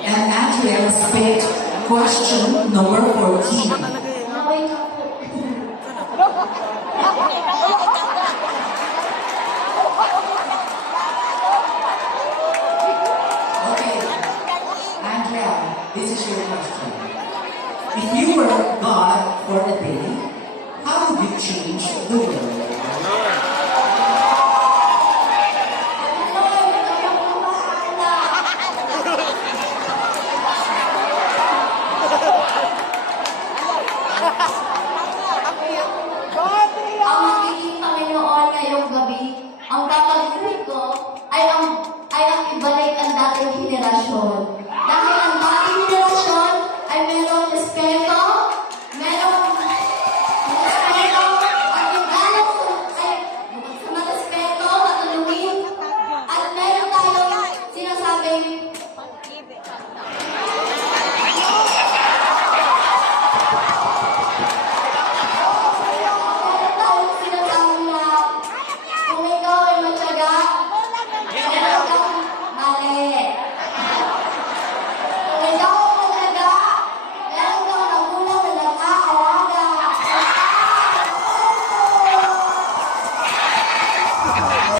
And Andrea has picked question number 14. Okay, Andrea, this is your question. If you were God for a day, how would you change the world?